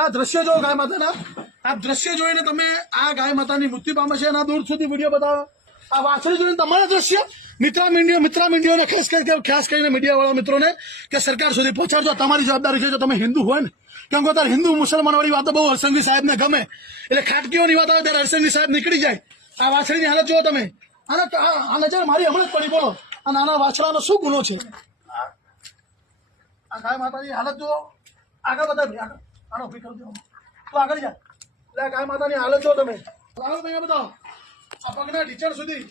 આ દ્રશ્ય જો ગાય માતાના. આ દ્રશ્ય જોઈને તમે આ ગાય માતાની મૃત્યુ પામે છે એના દૂર સુધી વીડિયો બતાવો. આ વાછડી જોઈને તમારા દ્રશ્ય? મિત્રા મીડિયા મિત્રા મીડિયાને ખાસ કરીને ખાસ કરીને મીડિયાવાળા મિત્રોને કે સરકાર સુધી પહોંચાડજો. તમારી જવાબદારી છે જો તમે હિન્દુ હોય ને કેમ કે અત્યારે હિન્દુ મુસલમાનવાળી વાતો બહુ હરસંગી સાહેબને ગમે, એટલે ખાટકીઓની વાત આવે ત્યારે હરસંગી સાહેબ નીકળી જાય. આ વાછડીની હાલત જુઓ તમે. અને આ નજર મારી હમણાં જ પડી, બોલો. આ નાના વાછડાનો શું ગુનો છે? આ ગાય માતાની હાલત જુઓ. આગળ બધા આનો ઊભી કરી દો તો આગળ જા એટલે આ ગાય માતાની હાલત જુઓ તમે લાવો તમે બતાવો આ પગના ઢીચણ સુધી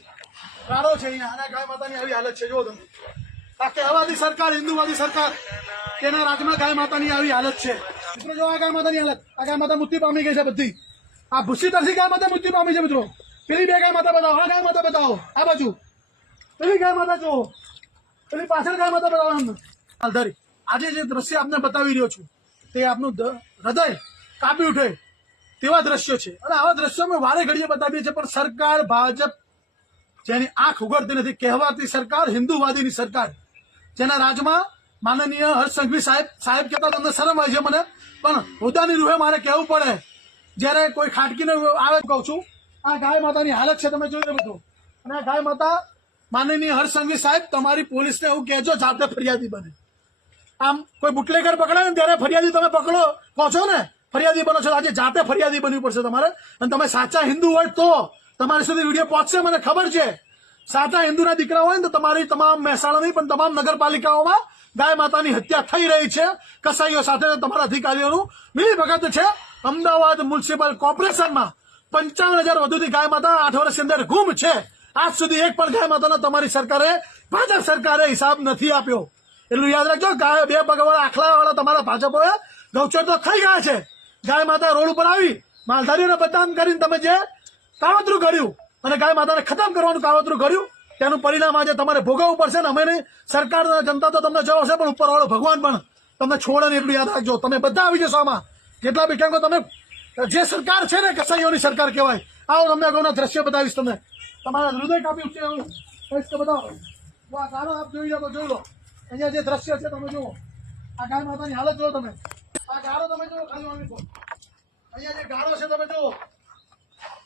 રાડો છે અહીંયા અને ગાય માતાની આવી હાલત છે જુઓ તમે આ કહેવાતી સરકાર હિન્દુવાદી સરકાર તેના રાજમાં ગાય માતાની આવી હાલત છે મિત્રો જો આ ગાય માતાની હાલત આ ગાય માતા મૃત્યુ પામી ગઈ છે બધી આ ભૂસી તરસી ગાય માતા મૃત્યુ પામી છે મિત્રો પેલી બે ગાય માતા બતાવો આ ગાય માતા બતાવો આ બાજુ પેલી ગાય માતા જુઓ પેલી પાછળ ગાય માતા બતાવો એમને હાલધારી આજે જે દ્રશ્ય આપને બતાવી રહ્યો છું તે આપનું હૃદય કાપી ઉઠે તેવા દ્રશ્યો છે. અને આવા દ્રશ્યો અમે વારે ઘડીએ બતાવીએ છીએ, પણ સરકાર, ભાજપ જેની આંખ ઉગડતી નથી, કહેવાતી સરકાર, હિન્દુવાદીની સરકાર, જેના રાજમાં માનનીય હર્ષ સંઘવી સાહેબ સાહેબ કહેતા તમને શરમ આવે છે મને, પણ હોદ્દાની રૂહે મારે કહેવું પડે. જ્યારે કોઈ ખાટકીને આવે કહું છું, આ ગાય માતાની હાલત છે, તમે જોઈ બધું. અને આ ગાય માતા માનનીય હર્ષ સંઘવી સાહેબ, તમારી પોલીસને એવું કહેજો, જાતે ફરિયાદી બને. આમ કોઈ બુટલેગર પકડાય ને ત્યારે ફરિયાદી તમે પકડો છો ને? ફરિયાદી બનો છો. આજે જાતે ફરિયાદી બનવી પડશે તમારે. અને તમે સાચા હિન્દુ હોય તો તમારી સુધી વીડિયો પહોંચશે, મને ખબર છે. સાચા હિન્દુના દીકરા હોય ને તો તમારી તમામ મહેસાણા નહીં પણ તમામ નગરપાલિકાઓમાં ગાય માતાની હત્યા થઈ રહી છે. કસાઈઓ સાથે તમારા અધિકારીઓનું મિલી ભગત છે. અમદાવાદ મ્યુનિસિપલ કોર્પોરેશનમાં પંચાવન હજાર વધુથી ગાય માતા આઠ વર્ષની અંદર ગુમ છે. આજ સુધી એક પણ ગાય માતાનો તમારી સરકારે, ભાજપ સરકારે હિસાબ નથી આપ્યો. એટલું યાદ રાખજો, ગાય બે પગવાળા આખલાવાળા તમારા ભાજપોએ ગૌચર તો થઈ ગયા છે. ગાય માતા રોડ ઉપર આવી, માલધારીઓને બદનામ કરીને તમે જે કાવતરું કર્યું અને ગાય માતાને ખતમ કરવાનું કાવતરું કર્યું તેનું પરિણામ આજે તમારે ભોગવવું પડશે ને અમે નહીં. સરકાર જનતા તો તમને જવાશે પણ ઉપરવાળો ભગવાન પણ. તમને છોડે એટલું યાદ રાખજો. તમે બધા આવી જશો આમાં. કેટલા બી તમે, જે સરકાર છે ને, કસાઈઓની સરકાર કહેવાય. આવો તમને અગાઉના દ્રશ્ય બતાવીશ તમને. તમારા હૃદય કાપી ઉઠશે એવું કહીશ કે બતાવો આ સારો આપ જોઈ લો તો જોઈ લો. અહીંયા જે દ્રશ્ય છે તમે જુઓ. આ ગાય માતાની હાલત જુઓ તમે. આ ગાળો તમે જુઓ, ખાલી આવી અહીંયા જે ગાળો છે તમે જુઓ.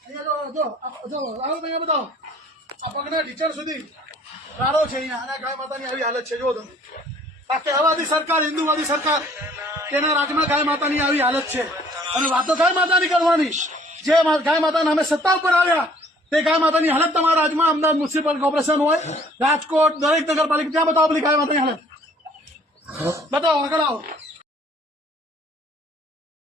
અહીંયા જો જો તમે અહીંયા બતાવો. આ પગના ઢીચણ સુધી ગાળો છે અહીંયા. અને ગાય માતાની આવી હાલત છે, જુઓ તમે. આ કહેવાતી સરકાર, હિન્દુવાદી સરકાર, તેના રાજમાં ગાય માતાની આવી હાલત છે. અને વાતો ગાય માતાની કરવાની. જે ગાય માતા નામે સત્તા ઉપર આવ્યા તે ગાય માતાની હાલત તમારા રાજ્યમાં અમદાવાદ મ્યુનિસિપલ કોર્પોરેશન હોય રાજકોટ દરેક નગરપાલિકા ત્યાં બતાવો પેલી ગાય માતાની હાલત. બતાવો આગળ આવો.